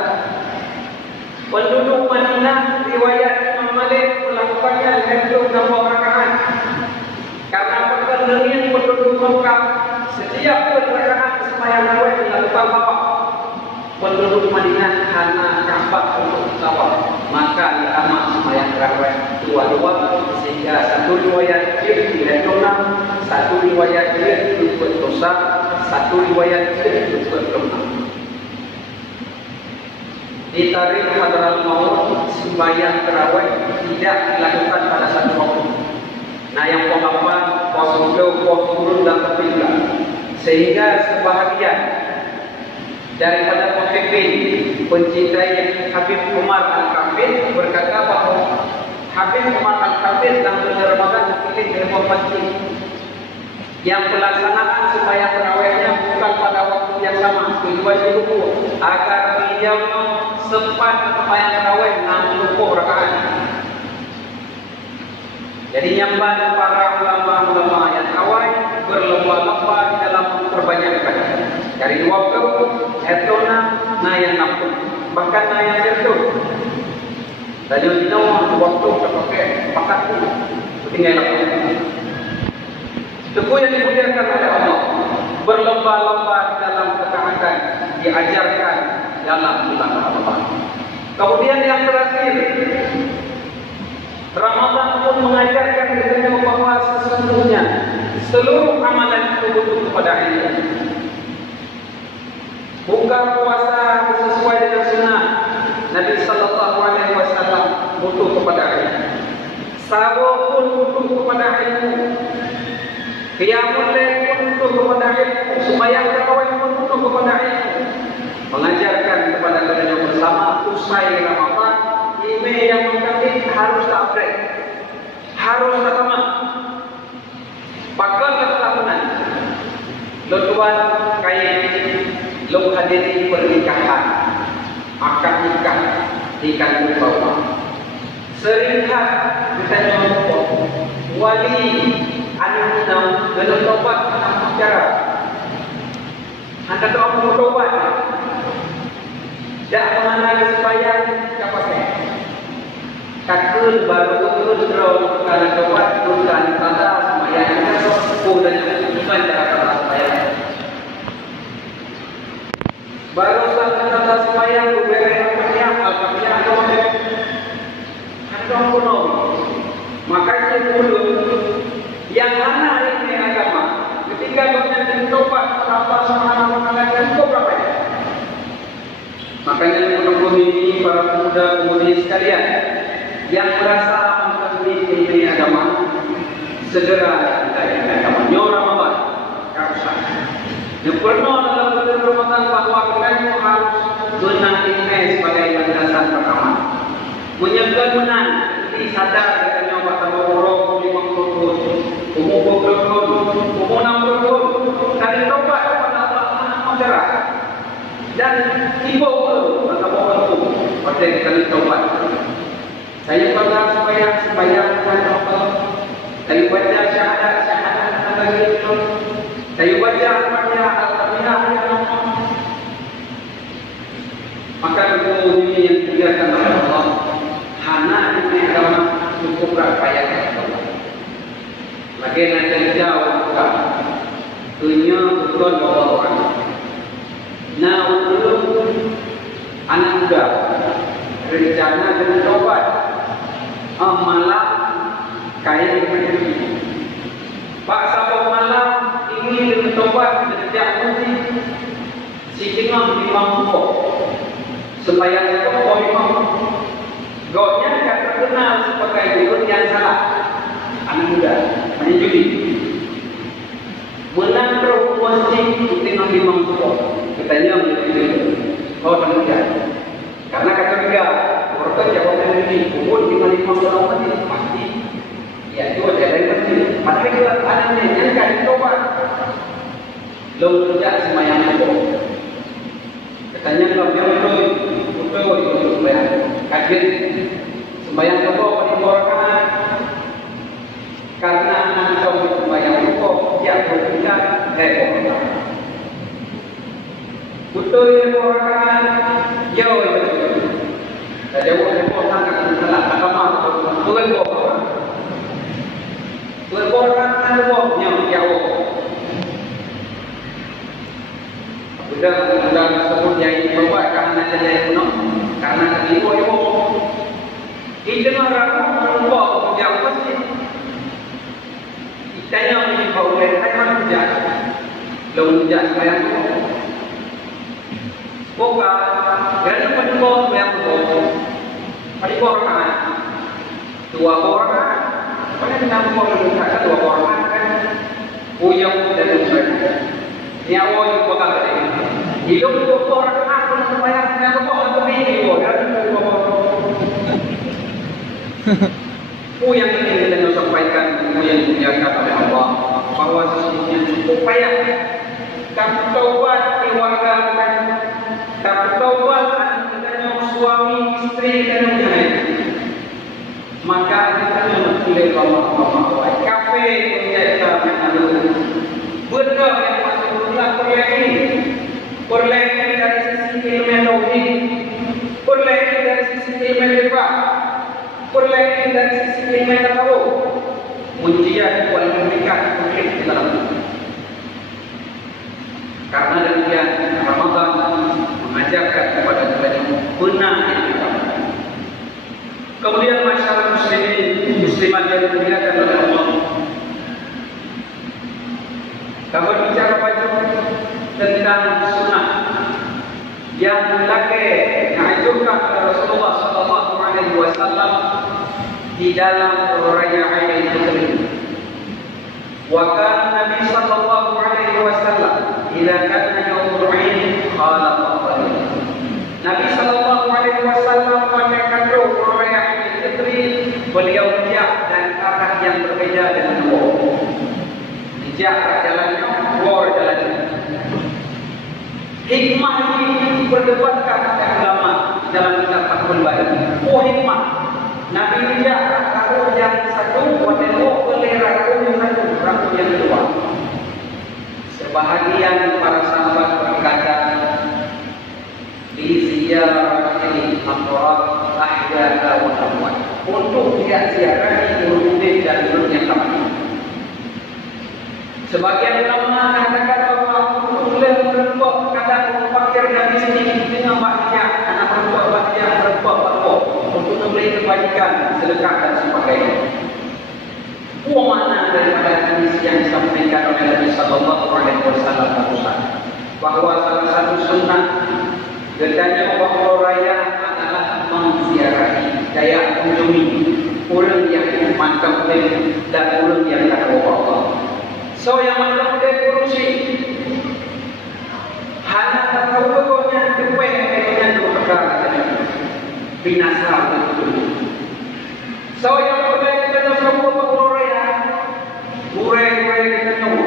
Penduduk Madinah riwayat Imam Malik melakukannya dengan 20 rakaat. Karena perkembangan penduduk Mekah setiap rakaat sembahyang tarawih dilakukan tawaf. Penduduk Madinah hanya Ka'bah untuk tawaf, maka diamak sembahyang tarawih dua-dua sehingga satu riwayat dia enam, satu riwayat dia berdosa, satu riwayat dia berdosa. Di tarikh Hadratul Maut sembahyang tarawih tidak dilakukan pada satu waktu. Nah yang pengapan pos turun dan tertinggal sehingga sebahagian daripada pemimpin pencintai Habib Umar Al-Kafir berkata bahawa Habib Umar Al-Kafir dalam bulan Ramadan dipilih dari pembantu yang pelaksanaan sembahyang tarawihnya bukan pada waktu yang sama, tujuan itu agar beliau sempat sembahyang tarawih 60 rakaat. Jadi nyamban para ulama-ulama yang awal berlomba-lomba di dalam memperbanyak ibadah. Dari 20, etona, nayan 60, bahkan nayan 100. Tadi kita waktu terpakai pakat itu tinggal aku. Itu yang dimuliakan oleh Allah. Berlomba-lomba di dalam ketaatan diajarkan dalam bulan Ramadan. Kemudian yang terakhir, Ramadan pun mengajarkan kita bahwa sesungguhnya seluruh amalan itu butuh kepada ilmu. Buka puasa sesuai dengan sunnah Nabi sallallahu alaihi wasallam butuh kepada ilmu. Sahur pun butuh kepada ilmu. Qiyamul lail pun butuh kepada ilmu. Sembahyang tarawih pun butuh kepada ilmu. Mengajarkan kepada kita bersama usai Ramadan, email yang mengatakan harus upgrade, harus tamat. Pakal tahunan. Lutuan kain lo hadiri pernikahan, akad nikah di kampung bawah. Seringkah kita nyontok wali anak dalam tobat cara anda doa mau tobat tidak mengenai supaya kapasnya takut baru turun kalau tobat bukan pada yang kita sepuh dan bukan cara sembahyang. Baru cara sembahyang beberapa al-Fatihah ada kuno. Makanya dulu yang mana ini agama ketika kita tobat apa sama cukup berapa ya? Makanya menunggu ini para pemuda-pemudi sekalian yang merasa mengetahui ini agama, segera kita ini agama. Ramadan, karusan. Yang pernah dalam bulan Ramadan bahwa kita harus benar ini sebagai landasan pertama. Menyebut menang, ini sadar kita nyoba tambah orang 50 umur 20 umur 60 kali tobat kepada Allah masyarakat. Dan tiba pula maka orang itu pada kali taubat. Saya pernah sembahyang Allah. Saya baca syahadat lagi itu. Saya baca Al-Fatihah. Maka itu ini yang dikatakan oleh Allah. Hana ini agama cukup berpayah. Lagi nanti jauh bukan. Dunia betul bahwa orang. Nah, untuk anak muda rencana dengan tobat malam kaya dengan diri. Pak sabuk malam ingin dengan tobat sejak mesti sikingam di mampu sembahyang itu imam gaunya akan terkenal sebagai guru yang salah. Anak muda menjudi menang terus mesti sikingam di mampu katanya menjadi kau terlihat karena kata dia orang jawaban ini umur 55 tahun ini pasti ya itu ada yang pasti tapi kalau ada yang kan tobat lo kerja semayang itu katanya kalau dia betul sembahyang kaget sembahyang itu diborkan karena langsung sembahyang itu dia berpikir repot. Betul yang orang jauh itu. Jauh orang salah agama tuan orang. Tuan orang orang jauh. Sudah sebut yang bawa karena saya kuno karena keliru itu. Itu orang lupa jauh pasti. Tanya ini bawa tanya kerja. Lalu kerja saya tu. Buka, kerana pendukung yang betul. Pendukung orang, dua orang, mana kita mau mengatakan dua orang kan, uyang dan sebagainya. Nyawa yang bukan tadi. Hidup dua orang pun supaya kita bukan untuk ini, kan? Uyang ini kita sampaikan, uyang dijaga oleh Allah, bahwa sesungguhnya cukup payah. Tak taubat keluarga tak taubat dengan suami istri dan lain-lain. Maka kita boleh bawa kafe menjadi mengalu. Benar yang maksudnya perlengkapan dari sisi ilmu tauhid, perlengkapan dari sisi ilmu fiqh, perlengkapan dari sisi ilmu tasawuf. Ujian wal mubikat di dalam karena demikian Ramadan mengajarkan kepada kita benar yang kita. Kemudian masyarakat muslimin muslimat yang dimuliakan oleh Allah. Kamu bicara baju tentang sunnah yang laki dianjurkan oleh Rasulullah sallallahu alaihi wasallam di dalam raya Aidil Fitri. Wa kana Nabi sallallahu alaihi wasallam idza kana yaumul 'aid qala fadhil. Nabi sallallahu alaihi wasallam pada kado raya Aidil Fitri beliau bijak dan arah yang berbeda dengan Allah. Bijak jalannya, war jalannya. Hikmah ini diperdebatkan oleh ulama dalam kitab Fathul Bari. Oh hikmah. Nabi bijak kalau yang satu wadelo oleh rakyat yang satu, rakyat yang kedua. Sebahagian para sahabat berkata, di ziarah ini antara ahya'a wa amwat. Untuk dia ziarahi urut dan urut yang kami. Sebagian ulama mengatakan bahawa boleh merempok kata fakir dan miskin dengan bahagia, anak merempok bahagia, merempok merempok untuk memberi kebajikan, sedekah dan sebagainya. Makna daripada hadis yang disampaikan oleh Nabi Sallallahu Alaihi Wasallam bahawa salah satu sunnah gerjanya waktu raya adalah menziarahi, daya kunjungi orang yang mantap dan orang yang tak tahu Allah. So yang mantap dia kurusi hanya tak tahu betulnya depan yang dua perkara binasa betul. So yang boleh kita semua waktu raya burai kita nunggu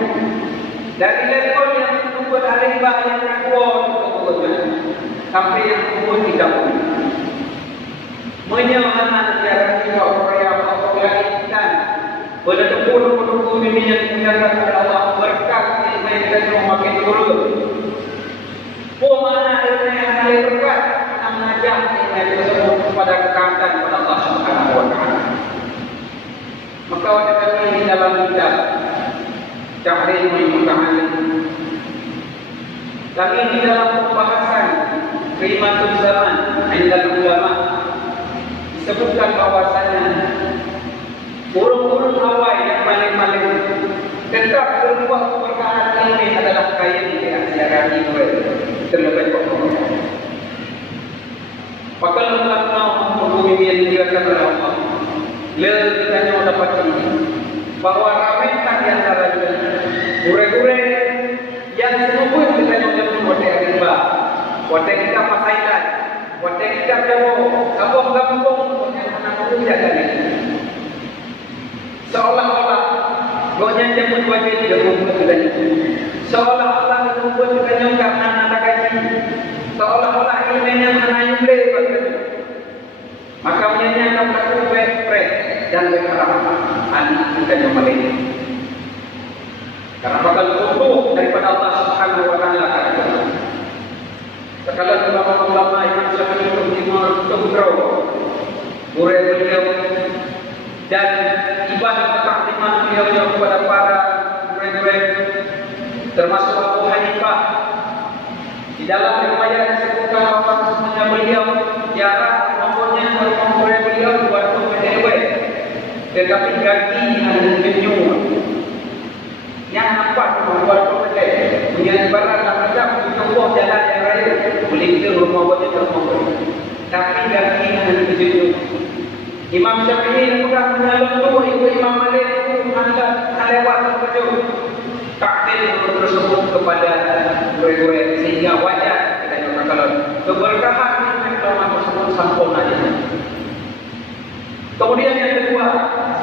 dari level yang membuat alimba yang kuat sampai yang kuat tidak pun menyelahkan negara kita orang dan penduduk ini yang menyatakan kepada Allah berkat yang mereka makin turun. Mana ilmu yang ada berkat akan mengajak ilmu tersebut kepada kekayaan kepada Allah Subhanahu Wa Taala. Maka wajib kami di dalam kitab Tahrim Mutahalim. Kami di dalam pembahasan Khidmatul Zaman Indal Ulama disebutkan bahwasanya burung-burung awal yang paling-paling tetap berbuah perkara ini adalah kain di asyarakat itu terlebih pokok. Maka lemah bumi yang dikatakan oleh Allah kita dapat ini bahwa ramai di antara gure-gure yang semua kita nyatakan wadah riba, wadah kita pasaikan, wadah kita kampung-kampung yang anak muda tadi. Seolah-olah gonya jemput wajib jemput dan seolah-olah jemput dengan karena anak gaji, seolah-olah ilmunya menanyum lebar. Maka menyanyikan lagu baik-baik dan berharap anak kita yang paling. Karena bakal butuh daripada Allah Subhanahu Wa Taala. Sekalian ulama-ulama yang Syafi'i Timur Tengger, murid beliau dan ibadah taklimat beliau kepada para murid-murid termasuk Abu Hanifah. Di dalam riwayat disebutkan bahwa semuanya beliau jarak nomornya murid beliau 2 meter, tetapi kaki ada penyuh yang nampak 2 meter. Punya ibarat macam contoh jalan yang raya melintir rumah wajah termohon, tapi kaki ada penyuh. Imam Syafi'i bukan menyalur itu Imam Malik itu lewat terkejut takdir tersebut kepada murid-murid sehingga wajar kita nyatakan keberkahan ulama tersebut sempurna. Kemudian yang kedua,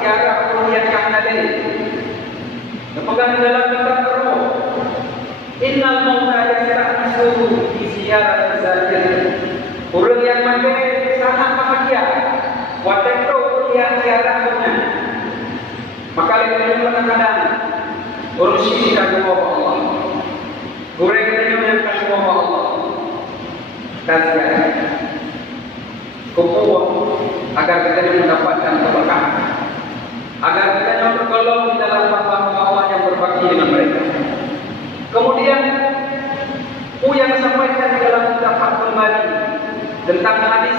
ziarah menguliakan nadil. Terpegang dalam kitab Ar-Ruh. Innal mauta yasta'nisu fi ziyarati zahir. Orang yang mati sangat bahagia. Waktu itu dia ziarahnya. Maka dia kadang-kadang urusi dengan Allah. Goreng-goreng dengan Allah. Dan ziarah. Kumpul agar kita mendapatkan keberkahan, agar kita tergolong di dalam pahala yang berbakti dengan mereka. Kemudian yang disampaikan di dalam kitab Fathul Bari tentang hadis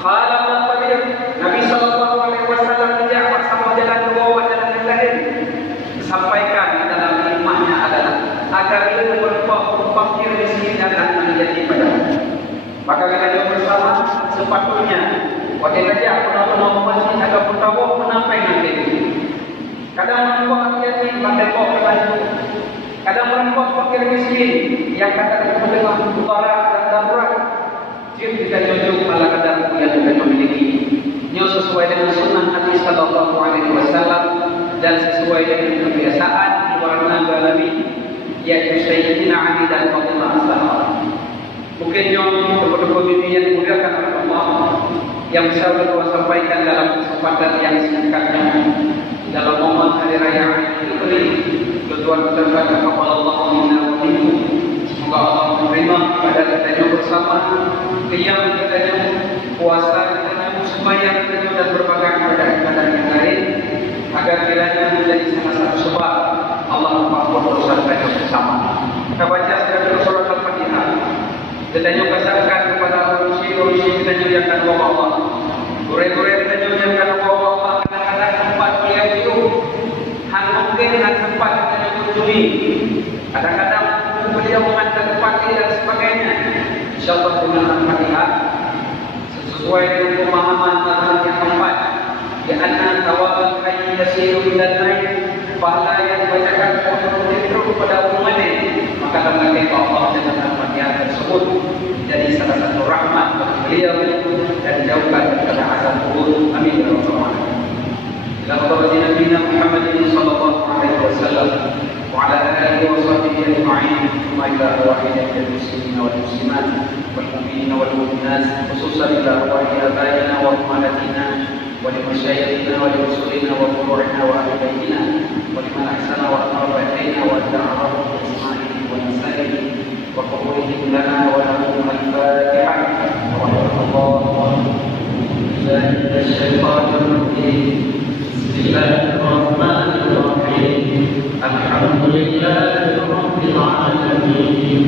khalaqat tabir Nabi sallallahu alaihi wasallam tidak bersama jalan dua jalan yang lain disampaikan di dalam hikmahnya adalah agar ilmu berupa fakir miskin dan menjadi pada. Maka kita bersama sepatutnya wajib saja penolong masjid ataupun tahu menampai nanti. Kadang merempok yatim pada pokok terlanjur. Kadang merempok fakir miskin yang kata dengan utara dan darurat. Jika kita jujur malah kadang yang kita memiliki yang sesuai dengan sunnah Nabi Sallallahu Alaihi Wasallam dan sesuai dengan kebiasaan warna Nabi yaitu Sayyidina Ali dan Fatimah as-Zahra. Mungkin yang betul-betul ini yang dimuliakan oleh Allah yang bisa kita sampaikan dalam kesempatan yang singkatnya dalam momen hari raya Idul Fitri. Tujuan kita kepada Allah minna wa minkum. Semoga Allah menerima pada kita yang bersama, qiyam kita yang puasa kita yang sembahyang kita dan berbagai kepada ibadah yang lain agar kiranya menjadi salah satu sebab Allah mengampuni dosa kita bersama. Kita baca sekali surah Al-Fatihah. Kita juga sampaikan kepada urusi kita muliakan Allah. Gure-gure kita muliakan Allah. Kadang-kadang tempat beliau itu mungkin tempat kita kunjungi. Kadang-kadang beliau mengantar tempat dan sebagainya. InsyaAllah dengan Al-Fatihah sesuai dengan pemahaman mazhab yang keempat. Di anna tawabul hayy yasiru ila al-hayy, pahala yang dibacakan itu kepada umatnya, maka akan kita Allah dengan Al-Fatihah tersebut jadi salah satu rahmat bagi beliau dan jauhkan daripada azab kubur. Amin ya rabbal alamin. Ila qawli Nabi Muhammad sallallahu alaihi wasallam wa ala alihi wa sahbihi ajma'in. Thumma ila arwahina al-muslimina wal muslimat wal mu'minina wal mu'minat, khususan ila arwahi abaina wa ummahatina wa li masyayikhina wa li rusulina wa furu'ina wa ahli baitina wa liman ahsana wa aqraba ilaina wa ta'arrafu bi isma'ihi wa nasaihi wa qawlihi lana wa lahum al-Fatihah. Rahmatullah. Billahi syaitanir rajim. Bismillahirrahmanirrahim. Alhamdulillahi rabbil alamin.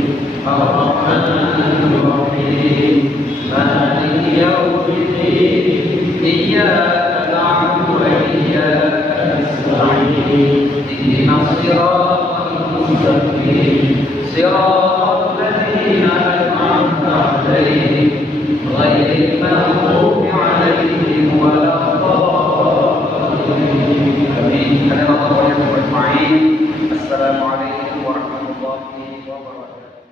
Ar-Rahmanir Rahim. Maliki yaumiddin. Iyyaka na'budu wa iyyaka nasta'in. Ihdinas siratal mustaqim. Siratal ladzina an'amta 'alaihim ghairil maghdubi 'alaihim waladdallin. Amin. Assalamualaikum warahmatullahi wabarakatuh.